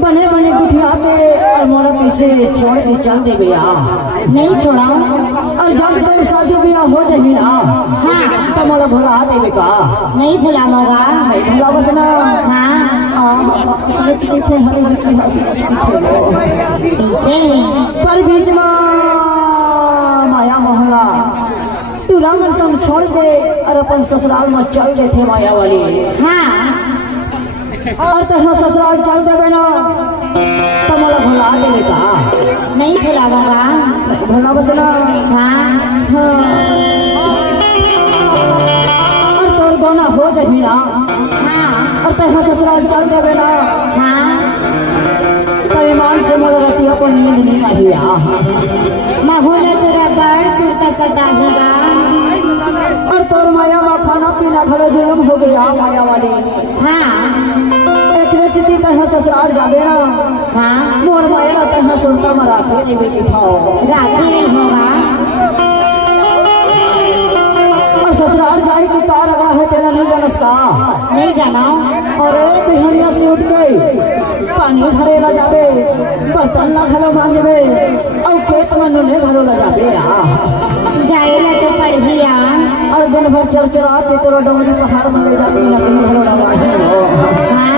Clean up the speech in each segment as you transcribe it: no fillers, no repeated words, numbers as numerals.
बने बने गुठिया के और मोरा पीछे छोड़ के चल दे भैया। नहीं छोड़ा। और जब तेरे शादी ब्याह हो जाए ना हाँ तो मोला भुला देवे का। नहीं भुलाऊंगा। नहीं भुला बस ना। हाँ सोच के थे हर लड़की सोच के थे पर बीच में माया मोहला तू राम संग छोड़ दे और अपन ससुराल में चल दे थे माया वाली। हाँ और तो ससुराल चल देवे ना तो मोला भुला देवे का। नहीं भुलाऊंगा। भुला बस ना। हाँ और तोर दोना हो जाए ना। हाँ और तो ससुराल चल देवे ना हाँ तो ईमान से मोला रतिया को नींद नहीं आई। महुला तेरा बड़ सुरता सदा होगा। और तोर माया में खाना पीना खड़े जुलम हो गया माया वाली। हाँ एक स्थिति तह ससुराल जाबे ना। हाँ मोर माया तह सुनता मरा के नहीं बेटी खाओ राजी नहीं होगा। और ससुराल जाए की कार अगला है तेरा नहीं जानस का। नहीं जाना। और बिहनिया से उठ गई पानी भरे ला जाबे बर्तन ना घलो मांगबे और खेत में नुने घलो ला जाबे। जाएला तो पढ़िया। और दिन भर चरचरा के तोरो डोंगरी पहाड़ में ले जाबे ना कहीं घलो ना हाँ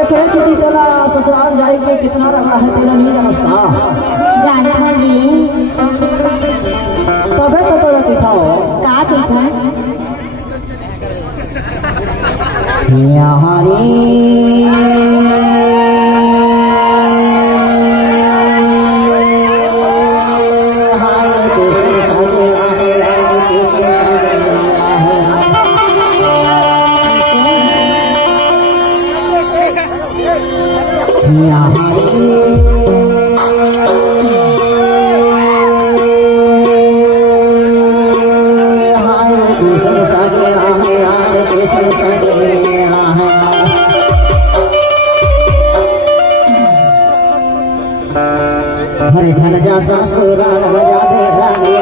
एक स्थिति तेरा ससुराल जाए के कितना रगड़ा है तेरा नहीं जानस का। जानता जी। तबे तो तोरा दिखाओ का देखस। हरे धन जा ससुरा राजा दे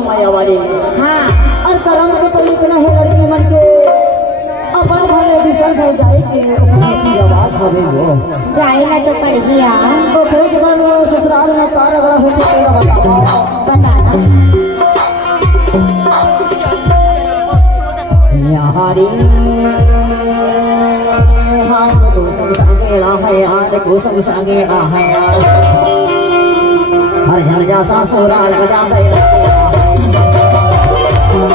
माया वाली। हाँ और करम के तो निकला है लड़की मन के अपन भले दिशा घर जाए के की आवाज होवे वो जाएला तो पढ़िया। तो फिर जब ससुराल में कार बड़ा हो के बता यारी हाँ को समझेला है यार को समझेला है यार हर घर जा ससुराल बजा दे। Thank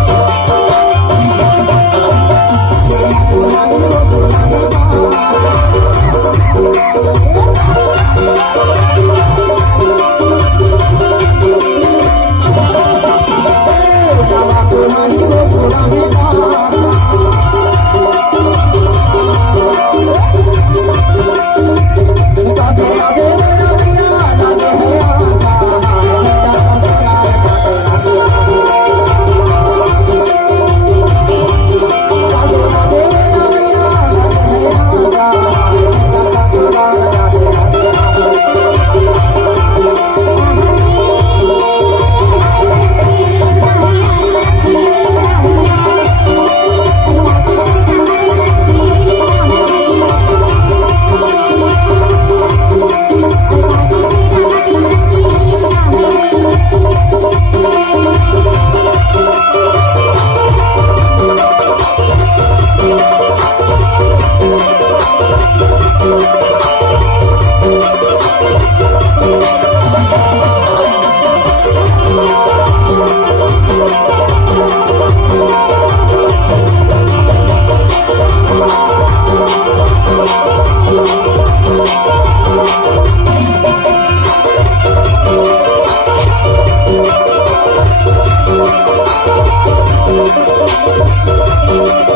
you. Thank you.